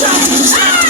Shut up!